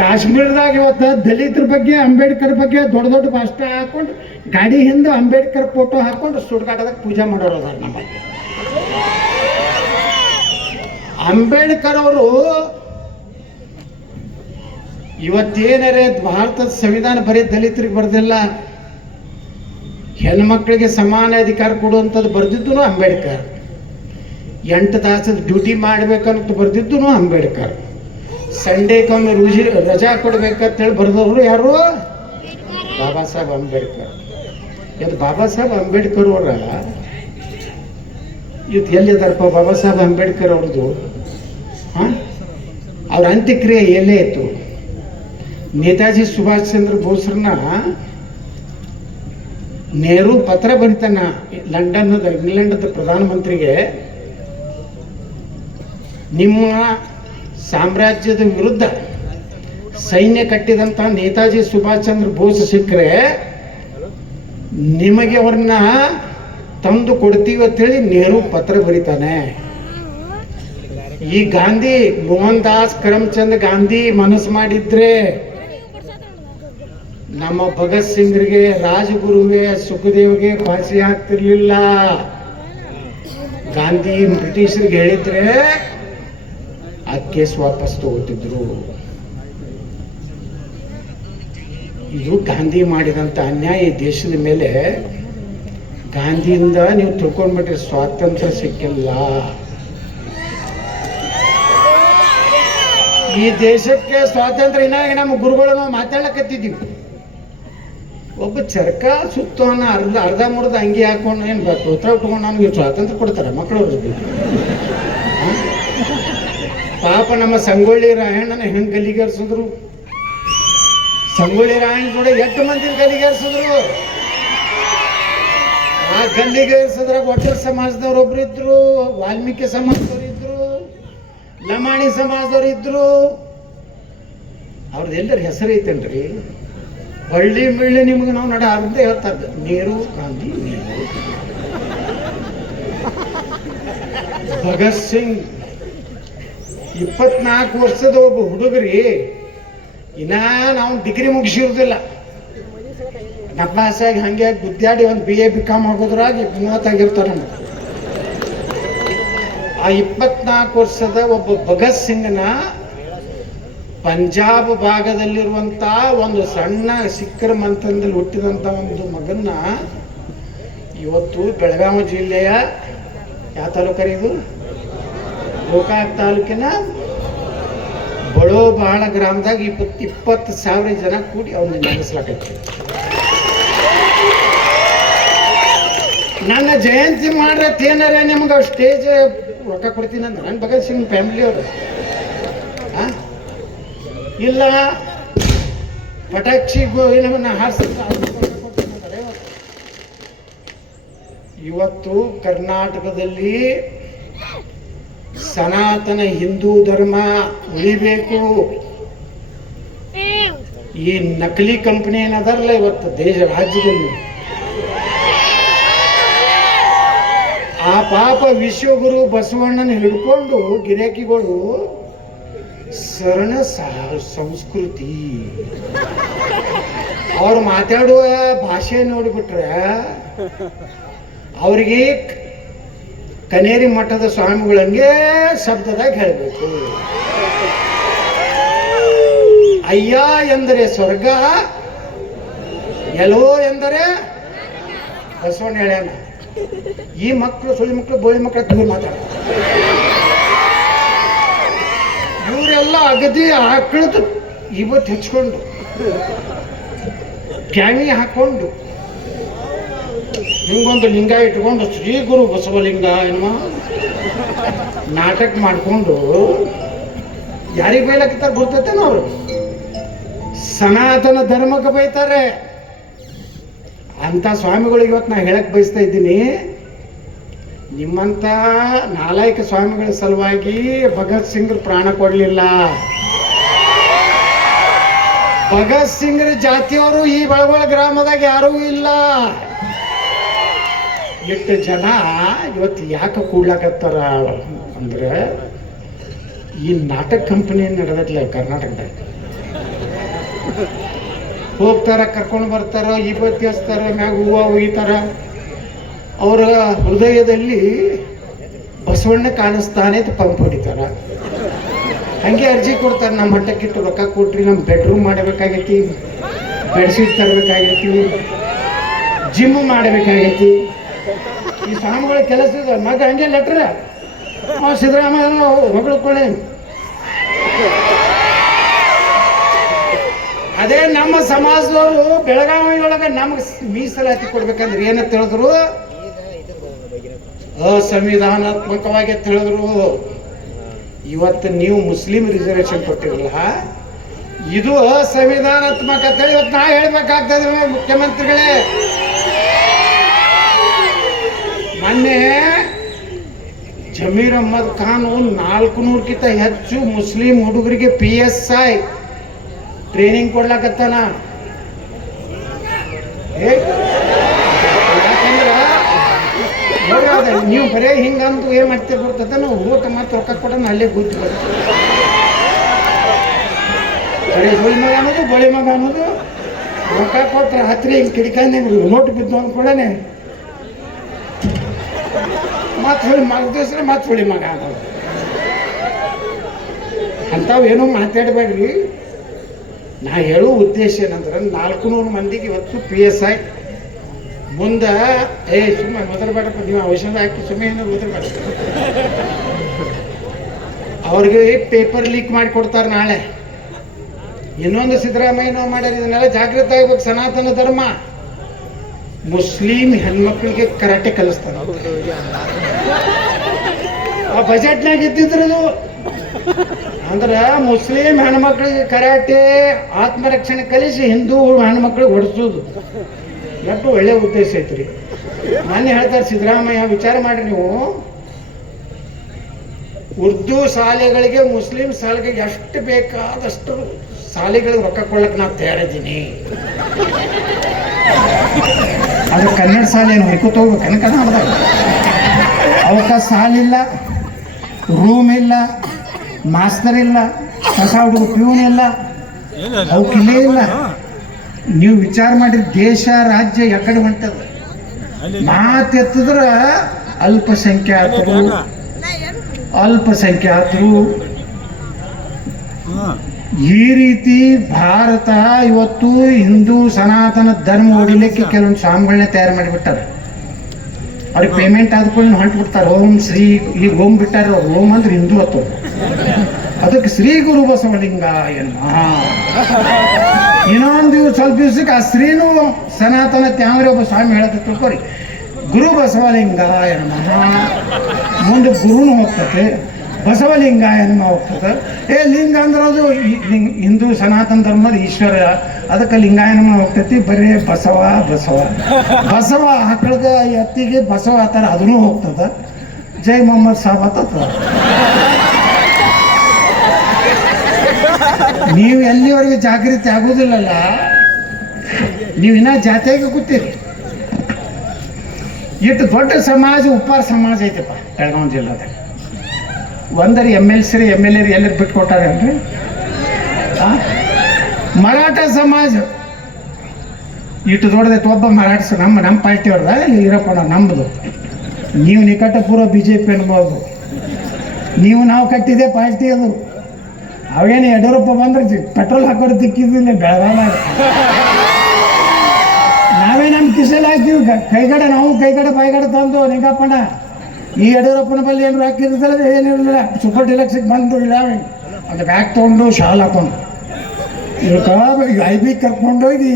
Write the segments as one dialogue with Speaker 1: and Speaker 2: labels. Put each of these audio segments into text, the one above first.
Speaker 1: ಕಾಶ್ಮೀರದಾಗ ಇವತ್ತು ದಲಿತರ ಬಗ್ಗೆ, ಅಂಬೇಡ್ಕರ್ ಬಗ್ಗೆ ದೊಡ್ಡ ದೊಡ್ಡ ಭಾಷಣ ಹಾಕೊಂಡು, ಗಾಡಿ ಹಿಂದೆ ಅಂಬೇಡ್ಕರ್ ಫೋಟೋ ಹಾಕೊಂಡು ಸುಡ್ಗಾಟದಾಗ ಪೂಜೆ ಮಾಡೋರು ಅದಾರ ನಮ್ಮಲ್ಲಿ. ಅಂಬೇಡ್ಕರ್ ಅವರು ಇವತ್ತೇನರೇ ಭಾರತದ ಸಂವಿಧಾನ ಬರೀ ದಲಿತರಿಗೆ ಬರ್ದಿಲ್ಲ, ಹೆಣ್ಮಕ್ಳಿಗೆ ಸಮಾನ ಅಧಿಕಾರ ಕೊಡುವಂಥದ್ದು ಬರ್ದಿದ್ದು ಅಂಬೇಡ್ಕರ್. ಎಂಟು ತಾಸದ ಡ್ಯೂಟಿ ಮಾಡ್ಬೇಕಂತ ಬರ್ದಿದ್ದು ಅಂಬೇಡ್ಕರ್. ಸಂಡೇಗೊಮ್ಮೆ ರುಜಿ ರಜಾ ಕೊಡ್ಬೇಕಂತ ಹೇಳಿ ಬರ್ದವ್ರು ಯಾರು? ಬಾಬಾ ಸಾಹೇಬ್ ಅಂಬೇಡ್ಕರ್. ಇದು ಬಾಬಾ ಸಾಹೇಬ್ ಅಂಬೇಡ್ಕರ್ ಅವರ ಇದು ಎಲ್ಲಿದಾರಪ್ಪ ಬಾಬಾ ಸಾಹೇಬ್ ಅಂಬೇಡ್ಕರ್ ಅವ್ರದ್ದು? ಹಾಂ? ಅವ್ರ ಅಂತ್ಯಕ್ರಿಯೆ ಎಲ್ಲೇ ಇತ್ತು? ನೇತಾಜಿ ಸುಭಾಷ್ ಚಂದ್ರ ಬೋಸ್ರನ್ನ ನೆಹರು ಪತ್ರ ಬರಿತಾನ ಲಂಡನ್ ಇಂಗ್ಲೆಂಡದ ಪ್ರಧಾನಮಂತ್ರಿಗೆ ನಿಮ್ಮ ಸಾಮ್ರಾಜ್ಯದ ವಿರುದ್ಧ ಸೈನ್ಯ ಕಟ್ಟಿದಂಥ ನೇತಾಜಿ ಸುಭಾಷ್ ಚಂದ್ರ ಬೋಸ್ ಸಿಕ್ಕರೆ ನಿಮಗೆ ಅವ್ರನ್ನ ತಂದು ಕೊಡ್ತೀವಿ ಅಂತೇಳಿ ನೆಹರು ಪತ್ರ ಬರೀತಾನೆ. ಈ ಗಾಂಧಿ ಮೋಹನ್ ದಾಸ್ ಕರಮ್ಚಂದ್ ಗಾಂಧಿ ಮನಸ್ಸು ಮಾಡಿದ್ರೆ ನಮ್ಮ ಭಗತ್ ಸಿಂಗ್ರಿಗೆ ರಾಜಗುರುವಿಗೆ ಸುಖದೇವ್ಗೆ ಫಾಸಿ ಆಗ್ತಿರ್ಲಿಲ್ಲ. ಗಾಂಧಿ ಬ್ರಿಟಿಷರಿಗೆ ಹೇಳಿದ್ರೆ ಆ ಕೇಸ್ ವಾಪಸ್ ತಗೋತಿದ್ರು ಇದು ಗಾಂಧಿ ಮಾಡಿದಂಥ ಅನ್ಯಾಯ ದೇಶದ ಮೇಲೆ. ಗಾಂಧಿಯಿಂದ ನೀವು ತಿಳ್ಕೊಂಡ್ಬಿಟ್ರೆ ಸ್ವಾತಂತ್ರ್ಯ ಸಿಕ್ಕಿಲ್ಲ. ಈ ದೇಶಕ್ಕೆ ಸ್ವಾತಂತ್ರ್ಯ ಇನ್ನಾಗಿ ನಮ್ಮ ಗುರುಗಳು ನಾವು ಮಾತಾಡಕತ್ತಿದ್ದೀವಿ ಒಬ್ಬ ಚರ್ಕ ಸುತ್ತವನ್ನ ಅರ್ಧ ಅರ್ಧ ಮುರ್ಧ ಅಂಗಿ ಹಾಕೊಂಡು ಏನು ಉತ್ತರ ಉಟ್ಕೊಂಡು ನಮಗೆ ಸ್ವಾತಂತ್ರ್ಯ ಕೊಡ್ತಾರೆ ಮಕ್ಕಳು ಪಾಪ ನಮ್ಮ ಸಂಗೊಳ್ಳಿ ರಾಯಣ್ಣನ ಹೆಂಗ್ ಗಲಿಗೇರ್ಸಿದ್ರು ಸಂಗೊಳ್ಳಿ ರಾಯಣ್ಣ ಕೂಡ ಎಷ್ಟು ಮಂದಿ ಗಲಿಗೇರ್ಸಿದ್ರು ಆ ಗಲ್ಲಿಗೇರ್ಸಿದ್ರಾಗ ಒಟ್ಟರ್ ಸಮಾಜದವ್ರು ಒಬ್ರು ಇದ್ರು, ವಾಲ್ಮೀಕಿ ಸಮಾಜದವ್ರು ಇದ್ರು, ಲಮಾಣಿ ಸಮಾಜದವ್ರು ಇದ್ರು. ಅವ್ರದ್ದು ಎಲ್ಲರ ಹೆಸರು ಐತೇನ್ರಿ? ಹಳ್ಳಿ ಮಿಳ್ಳಿ ನಿಮ್ಗೆ ನಾವು ನಡ ಹೇಳ್ತಾ ಇದ್ದೆ ನೀರು, ಗಾಂಧಿ, ನೀರು. ಭಗತ್ ಸಿಂಗ್. ಇಪ್ಪತ್ನಾಲ್ಕು ವರ್ಷದ ಒಬ್ಬ ಹುಡುಗರಿ, ಇನ್ನ ನಾವು ಡಿಗ್ರಿ ಮುಗಿಸಿರೋದಿಲ್ಲ. ಆಸೆಯಾಗಿ ಹಂಗೆ ಗುದ್ದಾಡಿ ಒಂದು ಬಿ ಎ ಬಿ ಕಾಮ್ ಆಗೋದ್ರಾಗಿ ಮೂವತ್ತಾಗಿರ್ತಾರೆ ನಮ್ಗೆ. ಆ ಇಪ್ಪತ್ನಾಲ್ಕು ವರ್ಷದ ಒಬ್ಬ ಭಗತ್ ಸಿಂಗ್ನ ಪಂಜಾಬ್ ಭಾಗದಲ್ಲಿರುವಂತ ಒಂದು ಸಣ್ಣ ಸಿಖ್ಖರ ಮಂತನದಲ್ಲಿ ಹುಟ್ಟಿದಂತ ಒಂದು ಮಗನ್ನ ಇವತ್ತು ಬೆಳಗಾವಿ ಜಿಲ್ಲೆಯ ಯಾವ ತಾಲೂಕರಿ ಇದು? ಗೋಕಾಕ್ ತಾಲೂಕಿನ ಬಹಳ ಗ್ರಾಮದಾಗ ಇಪ್ಪತ್ತು ಇಪ್ಪತ್ತು ಸಾವಿರ ಜನ ಕೂಡಿ ಅವನ್ನ ನಡೆಸ್ಲಾಕೈತಿ ನನ್ನ ಜಯಂತಿ ಮಾಡ್ರತ್ ಏನಾರ ನಿಮ್ಗೆ ಸ್ಟೇಜ್ ರೊಕ್ಕ ಕೊಡ್ತೀನಿ ಅಂದ್ರೆ ನನ್ನ ಭಗತ್ ಸಿಂಗ್ ಫ್ಯಾಮಿಲಿ ಅವರು. ಇಲ್ಲ, ಪಟಾಕ್ಷಿ ಏನವನ್ನ ಏನನ್ನ ಹಾರಿಸ ಇವತ್ತು ಕರ್ನಾಟಕದಲ್ಲಿ ಸನಾತನ ಹಿಂದೂ ಧರ್ಮ ಉಳಿಬೇಕು. ಈ ನಕಲಿ ಕಂಪನಿ ಏನದಾರಲ್ಲ ಇವತ್ತು ದೇಶ ರಾಜ್ಯದಲ್ಲಿ. ಆ ಪಾಪ ವಿಶ್ವಗುರು ಬಸವಣ್ಣನ ಹಿಡ್ಕೊಂಡು ಗಿರಾಕಿಗಳು ಶರಣ ಸ- ಸಂಸ್ಕೃತಿ. ಅವ್ರು ಮಾತಾಡುವ ಭಾಷೆ ನೋಡಿಬಿಟ್ರೆ ಅವರಿಗೆ ಕನೇರಿ ಮಠದ ಸ್ವಾಮಿಗಳಂಗೆ ಶಬ್ದದಾಗ ಹೇಳಬೇಕು. ಅಯ್ಯ ಎಂದರೆ ಸ್ವರ್ಗ, ಎಲ್ಲೋ ಎಂದರೆ ಬಸವಣ್ಣ ಹೇಳ್ಯಾನ. ಈ ಮಕ್ಕಳು ಸುಳ್ಳಿ ಮಕ್ಕಳು ಬೋಳಿ ಮಕ್ಕಳು ತುಂಬ ಮಾತಾಡ್ತಾರೆ ಇವರೆಲ್ಲ ಅಗದಿ ಆಕಳದು, ಇವತ್ತು ಹೆಚ್ಕೊಂಡು ಕ್ಯಾಮಿ ಹಾಕೊಂಡು ಹಿಂಗೊಂದು ಲಿಂಗ ಇಟ್ಕೊಂಡು ಶ್ರೀ ಗುರು ಬಸವಲಿಂಗ ಎನ್ನುವ ನಾಟಕ ಮಾಡಿಕೊಂಡು ಯಾರಿಗೆ ಬೈಲಕ್ಕಿರ್ತಾರೆ ಗೊತ್ತೈತೇನ ಅವರು? ಸನಾತನ ಧರ್ಮಕ್ಕೆ ಬೈತಾರೆ. ಅಂತ ಸ್ವಾಮಿಗಳಿಗೆ ಇವತ್ತು ನಾ ಹೇಳಕ್ಕೆ ಬಯಸ್ತಾ ಇದ್ದೀನಿ. ನಿಮ್ಮಂತ ನಾಲಾಯಕ ಸ್ವಾಮಿಗಳ ಸಲುವಾಗಿ ಭಗತ್ ಸಿಂಗ್ ಪ್ರಾಣ ಕೊಡಲಿಲ್ಲ. ಭಗತ್ ಸಿಂಗ್ರ ಜಾತಿಯವರು ಈ ಬಳಗೊಳ ಗ್ರಾಮದಾಗ ಯಾರೂ ಇಲ್ಲ. ಎಷ್ಟು ಜನ ಇವತ್ತು ಯಾಕೆ ಕೂಡ್ಲಾಕತ್ತಾರ ಅಂದ್ರೆ ಈ ನಾಟಕ ಕಂಪನಿ ನಡೆದಿಲ್ಲ ಕರ್ನಾಟಕದಾಗ. ಹೋಗ್ತಾರ, ಕರ್ಕೊಂಡು ಬರ್ತಾರ ಹಚ್ತಾರ ಮ್ಯಾಗ ಹೂವು ಒಯ್ತಾರ ಅವರ ಹೃದಯದಲ್ಲಿ ಬಸವಣ್ಣ ಕಾಣಿಸ್ತಾನೆ ಅಂತ ಪಂಪ್ ಹೊಡಿತಾರ. ಹಂಗೆ ಅರ್ಜಿ ಕೊಡ್ತಾರೆ ನಮ್ಮ ಮಟ್ಟಕ್ಕಿಟ್ಟು ರೊಕ್ಕ ಕೊಟ್ರಿ ನಮ್ಮ ಬೆಡ್ರೂಮ್ ಮಾಡಬೇಕಾಗೈತಿ ಬೆಡ್ಶೀಟ್ ತರಬೇಕಾಗೈತಿ ಜಿಮ್ ಮಾಡಬೇಕಾಗೈತಿ. ಈ ಸ್ವಾಮಿಗಳ ಕೆಲಸ ಇದೆ. ಮಗ ಹಂಗೆ ಲೆಟ್ರ ಸಿದ್ದರಾಮಯ್ಯ ಹೊಗಳ್ಕೊಳ್ಳಿ ಕೊಳ್ಳೆ. ಅದೇ ನಮ್ಮ ಸಮಾಜದವರು ಬೆಳಗಾವಿ ಒಳಗೆ ನಮ್ಗೆ ಮೀಸಲಾತಿ ಕೊಡ್ಬೇಕಂದ್ರೆ ಏನ ತಿಳಿದ್ರು ಅಸಂವಿಧಾನಾತ್ಮಕವಾಗಿ ತಿಳಿದ್ರು ಇವತ್ತು ನೀವು ಮುಸ್ಲಿಂ ರಿಸರ್ವೇಶನ್ ಕೊಟ್ಟಿರಲ್ಲ. ಇದು ಅಸಂವಿಧಾನಾತ್ಮಕ ಇವತ್ತು ನಾ ಹೇಳ್ಬೇಕಾಗ್ತದೆ ಮುಖ್ಯಮಂತ್ರಿಗಳೇ. ಮೊನ್ನೆ ಜಮೀರ್ ಅಹ್ಮದ್ ಖಾನ್ ನಾಲ್ಕು ನೂರಕ್ಕಿಂತ ಹೆಚ್ಚು ಮುಸ್ಲಿಂ ಹುಡುಗರಿಗೆ ಪಿ ಎಸ್ ಐ ಟ್ರೈನಿಂಗ್ ಕೊಡ್ಲಾಕತ್ತಾನ. ನೀವು ಬರೇ ಹಿಂಗಂದು ಏನ್ ಮಾಡ್ತೀರಿ ಬರ್ತದ ನಾವು ಊಟ ಮತ್ತೆ ರೊಕ್ಕ ಕೊಡೋಣ ಅಲ್ಲೇ ಕೂತು ಬರೀ ಮಗ ಅನ್ನೋದು, ಗೋಳಿ ಮಗ ಅನ್ನೋದು. ರೊಕ್ಕ ಕೊಟ್ರೆ ಹತ್ರಿ ಹಿಂಗೆ ಕಿಡಿಕಂದೆ ನೋಟ್ ಬಿದ್ದು ಅಂದ್ಕೊಳ್ಳೇನೆ ಮತ್ತೆ ಹೊಳಿ ಮಗ ಮತ್ತೆ ಹೊಳಿ ಮಗ ಅನ್ನೋದು ಅಂಥವು ಏನೂ ಮಾತಾಡಬೇಡ್ರಿ. ನಾ ಹೇಳೋ ಉದ್ದೇಶ ಏನಂದ್ರೆ ನಾಲ್ಕು ನೂರು ಮಂದಿಗೆ ಇವತ್ತು ಪಿ ಎಸ್ ಐ ಮುಂದೆ, ಏ ಸುಮ್ಮನೆ ಮುದ್ರಬೇಡಪ್ಪ ನೀವು ಔಷಧ ಹಾಕಿ ಸುಮ್ಮನೆ ಏನೋ ಮುದ್ರಬೇಡ ಅವ್ರಿಗೆ ಪೇಪರ್ ಲೀಕ್ ಮಾಡಿ ಕೊಡ್ತಾರೆ ನಾಳೆ. ಇನ್ನೊಂದು ಸಿದ್ದರಾಮಯ್ಯನವ್ರು ಮಾಡ್ಯಾರ, ಇದನ್ನೆಲ್ಲ ಜಾಗೃತ ಆಗ್ಬೇಕು, ಸನಾತನ ಧರ್ಮ. ಮುಸ್ಲಿಂ ಹೆಣ್ಮಕ್ಳಿಗೆ ಕರಾಟೆ ಕಲಿಸ್ತಾರೆ ಆ ಬಜೆಟ್ನಾಗ ಇದ್ದಿದ್ರದು. ಅಂದ್ರೆ ಮುಸ್ಲಿಂ ಹೆಣ್ಮಕ್ಳಿಗೆ ಕರಾಟೆ, ಆತ್ಮರಕ್ಷಣೆ ಕಲಿಸಿ ಹಿಂದೂ ಹೆಣ್ಮಕ್ಳಿಗೆ ಹೊಡಿಸೋದು. ಎಷ್ಟು ಒಳ್ಳೆ ಉದ್ದೇಶ ಐತ್ರಿ. ನಾನು ಹೇಳ್ತಾರೆ ಸಿದ್ದರಾಮಯ್ಯ, ವಿಚಾರ ಮಾಡ್ರಿ ನೀವು. ಉರ್ದು ಶಾಲೆಗಳಿಗೆ ಮುಸ್ಲಿಂ ಶಾಲೆಗೆ ಎಷ್ಟು ಬೇಕಾದಷ್ಟು ಶಾಲೆಗಳಿಗೆ ರೊಕ್ಕ ಕೊಡ್ಲಕ್ಕೆ ನಾನು ತಯಾರಿದ್ದೀನಿ. ಅದು ಕನ್ನಡ ಶಾಲೆ ಏನು ಹೊಯ್ಕೋತ ಹೋಗ್ಬೇಕು ಕನ್ನಡ. ಅವಕಾಶ ಸಾಲಿಲ್ಲ. ರೂಮ್ ಇಲ್ಲ ಮಾಸ್ತರ್ ಇಲ್ಲ ಕಸ ಹುಡುಗ ಪ್ಯೂನ್ ಇಲ್ಲ ಅವಕ್ಕಿಲ್ಲೇ ಇಲ್ಲ. ನೀವು ವಿಚಾರ ಮಾಡಿದ ದೇಶ ರಾಜ್ಯ ಎಕಡೆ ಹೊಂಟದ. ಮಾತೆತ್ತಿದ್ರ ಅಲ್ಪಸಂಖ್ಯಾತರು ಅಲ್ಪಸಂಖ್ಯಾತರು ಈ ರೀತಿ ಭಾರತ ಇವತ್ತು ಹಿಂದೂ ಸನಾತನ ಧರ್ಮ ಹೊಡಿಲಿಕ್ಕೆ ಕೆಲವೊಂದು ಸ್ವಾಮಿಗಳನ್ನ ತಯಾರು ಮಾಡಿಬಿಟ್ಟಾರೆ. ಅವ್ರಿಗೆ ಪೇಮೆಂಟ್ ಆದ್ಕೊಂಡು ಹೊಂಟು ಬಿಡ್ತಾರೆ ಓಂ ಶ್ರೀ ಈಗ ಓಂ ಬಿಟ್ಟಾರ ಅವ್ರು ಓಂ ಅಂದ್ರೆ ಹಿಂದೂ ಅತ್ತು. ಅದಕ್ಕೆ ಶ್ರೀ ಗುರು ಬಸವಲಿಂಗ ಎನ್ನುವ ಇನ್ನೊಂದು ದಿವ್ಸ ಸ್ವಲ್ಪ ದಿವ್ಸಕ್ಕೆ ಆ ಶ್ರೀನು ಸನಾತನ ತ್ಯಾಮ್ರಿ ಒಬ್ಬ ಸ್ವಾಮಿ ಹೇಳತ್ತ ತಿಳ್ಕೊರಿ. ಗುರು ಬಸವಲಿಂಗ ಮಹಾ. ಮುಂದೆ ಗುರುನು ಹೋಗ್ತತೆ. ಬಸವಲಿಂಗ ಎನ್ನುವ ಹೋಗ್ತದೆ. ಏ, ಲಿಂಗ ಅಂದ್ರೆ ಅದು ಹಿಂದೂ ಸನಾತನ ಧರ್ಮದ ಈಶ್ವರ. ಅದಕ್ಕೆ ಲಿಂಗಾಯನಮ ಹೋಗ್ತೈತಿ, ಬರೀ ಬಸವ ಬಸವ. ಬಸವ ಆಕಳದ ಎತ್ತಿಗೆ ಬಸವ ಆತರ ಅದನ್ನು ಹೋಗ್ತದ. ಜೈ ಮೊಹಮ್ಮದ್ ಸಾಬ್ ಆತದ ನೀವು ಎಲ್ಲಿವರೆಗೆ ಜಾಗೃತಿ ಆಗೋದಿಲ್ಲಲ್ಲ, ನೀವು ಇನ್ನ ಜಾತಿಯಾಗಿ ಕೂತೀರಿ. ಇಟ್ಟು ದೊಡ್ಡ ಸಮಾಜ, ಉಪ್ಪಾರ ಸಮಾಜ ಐತಪ್ಪ, ಬೆಳಗಾವಿ ಜಿಲ್ಲಾದಾಗ ಒಂದರಿ M L C M L A ಎಲ್ಲಿ ಆ? ಮರಾಠ ಸಮಾಜ. ಇಟ್ಟು ದೊಡ್ಡದೈತೆ ಒಬ್ಬ ಮರಾಠ ನಮ್ಮ ನಮ್ಮ ಪಾರ್ಟಿ ಅವ್ರದ ಈರಪ್ಪಣ್ಣ ನಮ್ಮದು ನೀವು ನಿಕಟಪೂರ್ವ ಬಿ ಜೆ ಪಿ ಅನ್ಬೋದು. ನೀವು ನಾವು ಕಟ್ಟಿದೆ ಪಾರ್ಟಿ ಅದು. ಅವೇನು ಯಡಿಯೂರಪ್ಪ ಬಂದ್ರೆ ಪೆಟ್ರೋಲ್ ಹಾಕೋರು ದಿಕ್ಕಿದ್ದಿಲ್ಲ ಬೆಳಗಾಲ ನಾವೇ ನಮ್ಮ ಕಿಸೆಲ್ ಹಾಕ್ತೀವಿ. ಕೈಗಡೆ ನಾವು ಕೈಗಡೆ, ಬಾಯ್ಗಡೆ ತಂದು, ನಿಂಗಪ್ಪಣ್ಣ. ಈ ಯಡಿಯೂರಪ್ಪನ ಬಳಿ ಏನು ಹಾಕಿರ್ತಲ್ಲ ಏನಿರಲಿಲ್ಲ ಸೂಪರ್ ಡಿಲಕ್ಸಿಗೆ ಬಂದು ಇಲ್ಲ. ಅದು ಬ್ಯಾಗ್ ತೊಗೊಂಡು ಶಾಲ್ ಹಾಕೊಂಡು. ಇವಕ್ಕ ಐ ಬಿ ಕರ್ಕೊಂಡೋಗಿ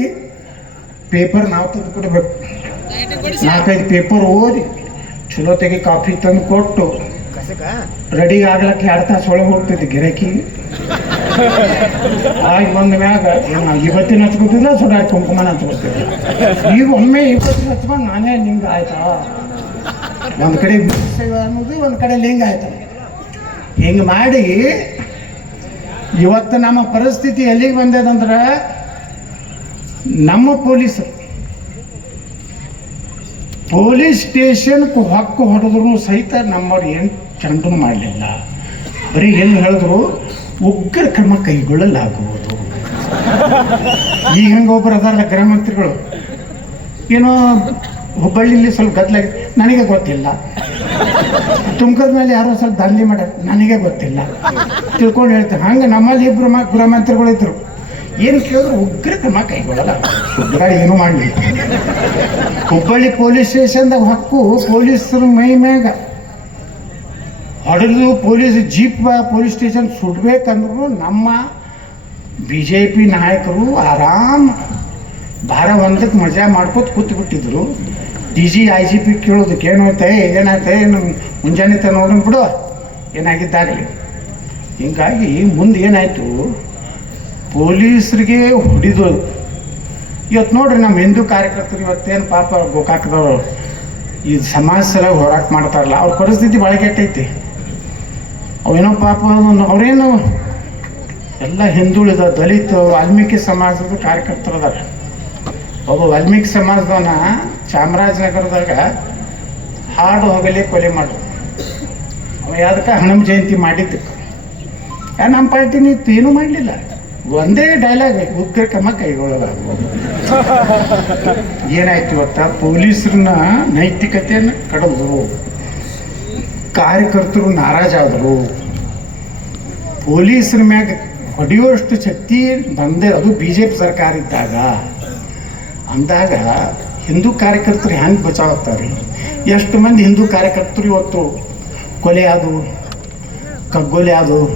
Speaker 1: ಪೇಪರ್ ನಾವು ತಂದು ಕೊಡ್ಬೇಕು ನಾಲ್ಕೈದು ಪೇಪರ್ ಓದಿ ಚಲೋ ತೆಗಿ ಕಾಫಿ ತಂದು ಕೊಟ್ಟು ರೆಡಿ ಆಗ್ಲಕ್ಕೆ ಎರಡು ತಾಸು ಒಳಗೆ ಹೋಗ್ತೈತಿ ಗಿರಾಕಿ. ಆಗಿ ಬಂದ ಮ್ಯಾಗ ಇವತ್ತಿನ ಹಚ್ಕೊತಿಲ್ಲ ಸುಡಾಡಿ ಕುಂಕುಮನ ಹಚ್ಕೊತಿದ್ರು? ಈಗ ಒಮ್ಮೆ ಇವತ್ತಿನ ಹಚ್ಕೊಂಡು ನಾನೇ ನಿಮ್ಗೆ ಆಯ್ತಾ? ಒಂದು ಕಡೆ ಅನ್ನೋದು ಒಂದು ಕಡೆ ಲಿಂಗ ಆಯ್ತು. ಹಿಂಗೆ ಮಾಡಿ, ಇವತ್ತು ನಮ್ಮ ಪರಿಸ್ಥಿತಿ ಎಲ್ಲಿಗೆ ಬಂದದಂದ್ರೆ, ನಮ್ಮ ಪೊಲೀಸರು. ಪೊಲೀಸ್ ಸ್ಟೇಷನ್ಗೆ ಹಕ್ಕು ಹೊಡೆದ್ರು ಸಹಿತ ನಮ್ಮವ್ರು ಏನು ಚಂಡು ಮಾಡಲಿಲ್ಲ. ಬರೀ ಏನು ಹೇಳಿದ್ರು, ಉಗ್ರ ಕ್ರಮ ಕೈಗೊಳ್ಳಲಾಗುವುದು. ಈಗ ಹೆಂಗೆ ಒಬ್ರು ಅದಾರಲ್ಲ ಗೃಹ ಮಂತ್ರಿಗಳು. ಏನೋ ಹುಬ್ಬಳ್ಳಿಲಿ ಸ್ವಲ್ಪ ಗದ್ದಲಾಗಿ ನನಗೆ ಗೊತ್ತಿಲ್ಲ. ತುಮಕೂರಿನಲ್ಲಿ ಮೇಲೆ ಯಾರೋ ಸ್ವಲ್ಪ ದಂಧೆ ಮಾಡ್ಯಾರ ನನಗೆ ಗೊತ್ತಿಲ್ಲ. ತಿಳ್ಕೊಂಡು ಹೇಳ್ತಾರೆ ಹಂಗೆ ನಮ್ಮಲ್ಲಿ ಇಬ್ರು ಮಾ, ಗೃಹಮಂತ್ರಿಗಳು ಇದ್ರು. ಏನು ಕೇಳಿದ್ರು ಉಗ್ರ ಕ್ರಮ ಕೈಗೊಳ್ಳಲ್ಲ. ಉಗ್ರ ಏನು ಮಾಡಲಿ. ಹುಬ್ಬಳ್ಳಿ ಪೊಲೀಸ್ ಸ್ಟೇಷನ್ದಾಗ ಹಕ್ಕು ಪೊಲೀಸರ ಮೈ ಮ್ಯಾಗ. ಹೊಡೆದು ಪೊಲೀಸ್ ಜೀಪ್ ಪೊಲೀಸ್ ಸ್ಟೇಷನ್ ಸುಡ್ಬೇಕಂದ್ರು ನಮ್ಮ ಬಿ ಜೆ ಪಿ ನಾಯಕರು ಆರಾಮ್ ಭಾರ ಒಂದಕ್ಕೆ ಮಜಾ ಮಾಡ್ಕೋತ ಕೂತ್ ಬಿಟ್ಟಿದ್ರು D G, I G P ಕೇಳೋದಕ್ಕೆ ಏನಾಯ್ತೆ ಏನಾಯ್ತೆ, ಏನು ಮುಂಜಾನೆ ತ ನೋಡೋಣ ಬಿಡು. ಏನಾಗಿದ್ದಾಗಲಿ. ಹೀಗಾಗಿ ಮುಂದೆ ಏನಾಯಿತು? ಪೊಲೀಸರಿಗೆ ಹೊಡಿದು. ಇವತ್ತು ನೋಡ್ರಿ ನಮ್ಮ ಹಿಂದೂ ಕಾರ್ಯಕರ್ತರು ಇವತ್ತೇನು ಪಾಪ ಗೋಕಾಕದವರು. ಈ ಸಮಾಜ ಸಲ ಹೋರಾಟ ಮಾಡ್ತಾರಲ್ಲ, ಅವ್ರ ಪರಿಸ್ಥಿತಿ ಭಾಳ ಕೆಟ್ಟೈತಿ. ಅವೇನೋ ಪಾಪ, ಅವರೇನು? ಎಲ್ಲ ಹಿಂದುಳಿದ ದಲಿತ ವಾಲ್ಮೀಕಿ ಸಮಾಜದ ಕಾರ್ಯಕರ್ತರು ಅದಾರ. ಒಬ್ಬ ವಾಲ್ಮೀಕಿ ಸಮಾಜದವನ ಚಾಮರಾಜನಗರದಾಗ ಹಾಡು ಹೋಗಲಿ ಕೊಲೆ ಮಾಡು ಅವ ಯಾವ್ದಕ್ಕೆ ಹನುಮ ಜಯಂತಿ ಮಾಡಿದ್ದಕ್ಕೆ ನಮ್ಮ ಪಾರ್ಟಿ ನಿಂತು ಏನೂ ಮಾಡಲಿಲ್ಲ. ಒಂದೇ ಡೈಲಾಗ್ ಉಗ್ರ ಕ್ರಮ ಕೈಗೊಳ್ಳಲಾಗ್ಬೋದು ಏನಾಯ್ತು ಇವತ್ತ ಪೊಲೀಸರನ್ನ ನೈತಿಕತೆಯನ್ನು ಕಡಿದ್ರು. ಕಾರ್ಯಕರ್ತರು ನಾರಾಜಾದರು ಪೊಲೀಸರ ಮ್ಯಾಗ ಹೊಡೆಯುವಷ್ಟು ಶಕ್ತಿ ಬಂದೇ ಅದು ಬಿ ಜೆ ಪಿ ಸರ್ಕಾರ ಇದ್ದಾಗ. ಅಂದಾಗ ಹಿಂದೂ ಕಾರ್ಯಕರ್ತರು ಹೆಂಗೆ ಬಚಾವತ್ತಾರೆ ಎಷ್ಟು ಮಂದಿ ಹಿಂದೂ ಕಾರ್ಯಕರ್ತರು ಇವತ್ತು ಕೊಲೆ ಆದವು ಕಗ್ಗೊಲೆ ಆದವು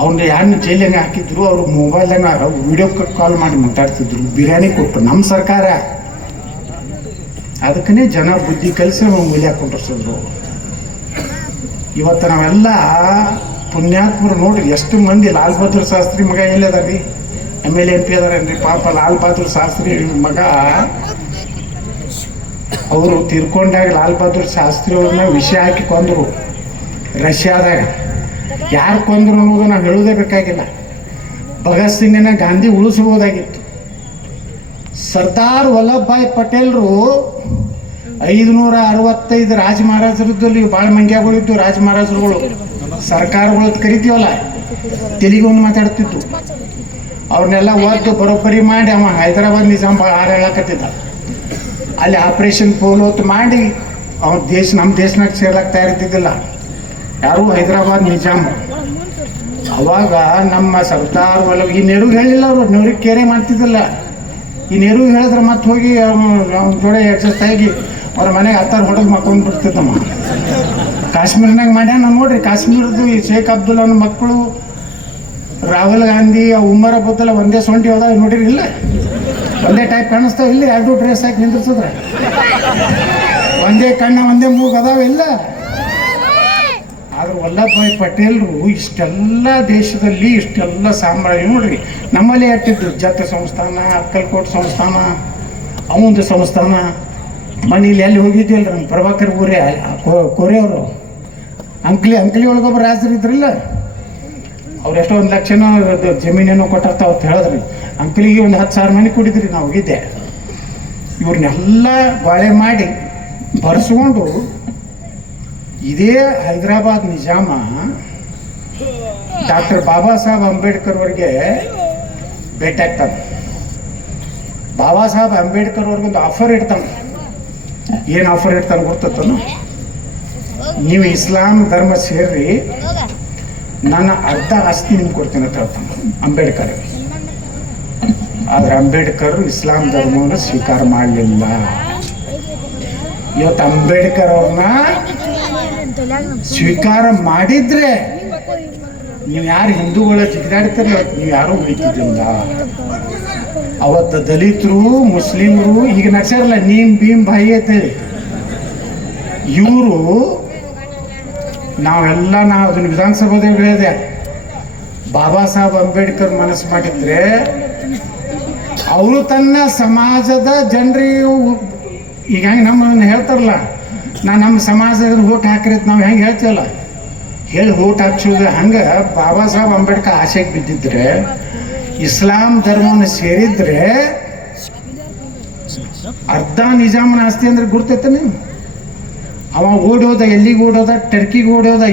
Speaker 1: ಅವ್ರನ್ನ ಯಾರನ್ನ ಜೈಲಿಗೆ ಹಾಕಿದ್ರು, ಅವರು ಮೊಬೈಲ್ನಾಗ ವಿಡಿಯೋ ಕಾಲ್ ಮಾಡಿ ಮಾತಾಡ್ತಿದ್ರು. ಬಿರಿಯಾನಿ ಕೊಟ್ಟು ನಮ್ಮ ಸರ್ಕಾರ. ಅದಕ್ಕೇ ಜನ ಬುದ್ಧಿ ಕಲಿಸಿ ಮೂಲ್ಯ ಕೊಟ್ಟಿಸಿದ್ರು ಇವತ್ತು ನಾವೆಲ್ಲ ಪುಣ್ಯಾತ್ಮರು ನೋಡ್ರಿ, ಎಷ್ಟು ಮಂದಿ ಲಾಲ್ ಬಹದ್ದೂರ್ ಶಾಸ್ತ್ರಿ ಮಗ ಎಲ್ಲಿದಾರ್ರಿ ಎಂ ಎಲ್ ಎ ಪಿ ಅದಾರೇನ್ರಿ ಪಾಪ ಲಾಲ್ ಬಹದ್ದೂರ್ ಶಾಸ್ತ್ರಿ ಮಗ, ಅವರು ತಿರ್ಕೊಂಡಾಗ ಲಾಲ್ ಬಹದ್ದೂರ್ ಶಾಸ್ತ್ರಿ ಅವ್ರನ್ನ ವಿಷ ಹಾಕಿ ಕೊಂದರು ರಷ್ಯಾದಾಗ. ಯಾರು ಕೊಂದರು ಅನ್ನೋದು ನಾವು ಹೇಳೋದೇ ಬೇಕಾಗಿಲ್ಲ. ಭಗತ್ ಸಿಂಗ್ನ ಗಾಂಧಿ ಉಳಿಸಬಹುದಾಗಿತ್ತು ಸರ್ದಾರ್ ವಲ್ಲಭಭಾಯ್ ಪಟೇಲ್ರು ಐದುನೂರ ಅರವತ್ತೈದು ರಾಜ ಮಹಾರಾಜರದಲ್ಲಿ ಭಾಳ ಮಂಗ್ಯಗಳಿದ್ದು ರಾಜ ಮಹಾರಾಜರುಗಳು ಸರ್ಕಾರಗಳು ಕರಿತೀವಲ್ಲ? ತೆಲುಗು ಮಾತಾಡ್ತಿತ್ತು ಅವ್ರನ್ನೆಲ್ಲ ಒತ್ತು ಬರೋಬ್ಬರಿ ಮಾಡಿ ಅವ ಹೈದರಾಬಾದ್ ನಿಜಾಮ್ ಹಾರ ಹೇಳಕತ್ತಿದ್ದ. ಅಲ್ಲಿ ಪೋಲ್ ಹೊತ್ತು ಮಾಡಿ ಅವ್ರ ದೇಶ ನಮ್ಮ ದೇಶನಾಗ ಸೇರ್ಲಕ್ಕೆ ತಯಾರಿದ್ದಿದ್ದಿಲ್ಲ. ಯಾರು ಹೈದರಾಬಾದ್ ನಿಜಾಮ್ ಅವಾಗ ನಮ್ಮ ಸರ್ದಾರ್ ವಲ್ಲಭ ಈ ನೆರು ಹೇಳಿಲ್ಲ ಅವರು ನೆರಿಗೆ ಕೇರೆ ಮಾಡ್ತಿದ್ದಿಲ್ಲ. ಈ ನೆರು ಹೇಳಿದ್ರೆ ಮತ್ತೆ ಹೋಗಿ ಅವ್ನು ಜೋಡೆ ಎಕ್ಸಸ್ ಆಗಿ ಅವ್ರ ಮನೆಗೆ ಹತ್ತಾರು ಹೊಡೆದು ಮಕ್ಕೊಂಡು ಬಿಡ್ತಿದ್ದಮ್ಮ. ಕಾಶ್ಮೀರ್ನಾಗ ಮಾಡ್ಯಾನ ನೋಡ್ರಿ ಕಾಶ್ಮೀರದ್ದು ಈ ಶೇಖ್ ಅಬ್ದುಲ್ಲನ ಮಕ್ಕಳು ರಾಹುಲ್ ಗಾಂಧಿ ಉಮ್ಮರ ಬದಲ ಒಂದೇ ಸೊಂಟಿ ಹೋದಾಗ ನೋಡಿರಿ, ಇಲ್ಲ. ಒಂದೇ ಟೈಪ್ ಕಾಣಿಸ್ತಾವ ಇಲ್ಲ, ಎರಡು ಡ್ರೆಸ್ ಹಾಕಿ ನಿಂದ್ರಿಸಿದ್ರೆ. ಒಂದೇ ಕಣ್ಣ, ಒಂದೇ ಮೂಗು ಅದಾವ, ಇಲ್ಲ. ಆದ್ರೆ ವಲ್ಲಭಭಾಯ್ ಪಟೇಲ್ರು ಇಷ್ಟೆಲ್ಲ ದೇಶದಲ್ಲಿ ಇಷ್ಟೆಲ್ಲ ಸಾಮ್ರಾಜ್ಯ, ನೋಡ್ರಿ, ನಮ್ಮಲ್ಲಿ ಅಟ್ಟಿದ್ರು, ಜೊತೆ ಸಂಸ್ಥಾನ, ಅಕ್ಕಲ್ಕೋಟ್ ಸಂಸ್ಥಾನ ಅವಂದು ಸಂಸ್ಥಾನ. ಮನೇಲಿ ಎಲ್ಲಿ ಹೋಗಿದ್ದಿಲ್ಲ ನಮ್ಮ ಪ್ರಭಾಕರ್ ಊರೇ ಕೋರೆಯವರು. ಅಂಕ್ಲಿ ಅಂಕ್ಲಿ ಒಳಗೊಬ್ಬರು ರಾಜರು ಇದ್ರಲ್ಲ. ಅವ್ರು ಎಷ್ಟೋ ಒಂದು ಲಕ್ಷನೋ ಜಮೀನೇನೋ ಕೊಟ್ಟಿರ್ತಾವ ಅಂತ ಹೇಳಿದ್ರಿ. ಅಂಕಲಿಗೆ ಒಂದು ಹತ್ತು ಸಾವಿರ ಮನೆ ಕುಡಿದ್ರಿ ನಾವು ಹೋಗಿದ್ದೆ ಇವ್ರನ್ನೆಲ್ಲ ಬಾಳೆ ಮಾಡಿ ಬರ್ಸ್ಕೊಂಡು ಇದೇ ಹೈದರಾಬಾದ್ ನಿಜಾಮ ಡಾಕ್ಟರ್ ಬಾಬಾ ಸಾಹೇಬ್ ಅಂಬೇಡ್ಕರ್ ಅವರಿಗೆ ಭೇಟಿ ಆಗ್ತಾನ. ಬಾಬಾ ಸಾಹೇಬ್ ಅಂಬೇಡ್ಕರ್ ಅವ್ರಿಗೊಂದು ಆಫರ್ ಇಡ್ತಾನೆ. ಏನು ಆಫರ್ ಇಡ್ತಾನೆ ಗೊತ್ತತ್ತನು? ನೀವು ಇಸ್ಲಾಂ ಧರ್ಮ ಸೇರ್ರಿ. ನನ್ನ ಅರ್ಧ ಆಸ್ತಿ ನಿಮ್ಗೆ ಕೊಡ್ತೀನಿ ಅಂತ ಹೇಳ್ತಾನೆ ಅಂಬೇಡ್ಕರ್. ಆದ್ರೆ ಅಂಬೇಡ್ಕರ್ ಇಸ್ಲಾಂ ಧರ್ಮವನ್ನು ಸ್ವೀಕಾರ ಮಾಡಲಿಲ್ಲ. ಇವತ್ತು ಅಂಬೇಡ್ಕರ್ ಅವ್ರನ್ನ ಸ್ವೀಕಾರ ಮಾಡಿದ್ರೆ ನೀವು ಯಾರು ಹಿಂದೂಗಳ ಜಿಗಿದಾಡ್ತಾರೆ, ನೀವು ಯಾರು ಉಳಿತಿದ್ದಿಲ್ಲ ಅವತ್ತು ದಲಿತರು, ಮುಸ್ಲಿಮರು ಈಗ ನಡ್ಸಾರಲ್ಲ ನೀಮ್ ಭೀಮ್ ಭಾಯಿ ಅಂತೇಳಿ ಇವರು ನಾವೆಲ್ಲ ನಾವು ಅದನ್ನು ವಿಧಾನಸಭಾದಾಗ ಹೇಳಿದೆ ಬಾಬಾ ಸಾಹೇಬ್ ಅಂಬೇಡ್ಕರ್ ಮನಸ್ಸು ಮಾಡಿದ್ರೆ ಅವರು ತನ್ನ ಸಮಾಜದ ಜನರಿಗೆ ಈಗ ಹೆಂಗೆ ನಮ್ಮನ್ನು ಹೇಳ್ತಾರಲ್ಲ ನಾ ನಮ್ಮ ಸಮಾಜದ ಓಟ್ ಹಾಕ್ರಿ ಅಂತ ನಾವು ಹೆಂಗೆ ಹೇಳ್ತೀವಲ್ಲ? ಹೇಳಿ ಓಟ್ ಹಾಕ್ಸೋದು ಹಂಗೆ ಬಾಬಾ ಸಾಹೇಬ್ ಅಂಬೇಡ್ಕರ್ ಆಸೆಗೆ ಬಿದ್ದಿದ್ರೆ, ಇಸ್ಲಾಂ ಧರ್ಮವನ್ನು ಸೇರಿದ್ರೆ ಅರ್ಧ ನಿಜಾಮನ ಆಸ್ತಿ ಅಂದ್ರೆ ಗುರ್ತೈತೆ ನೀವು ಅವ ಓಡೋದ ಎಲ್ಲಿಗೆ ಓಡೋದ ಟರ್ಕಿಗೆ ಓಡೋದ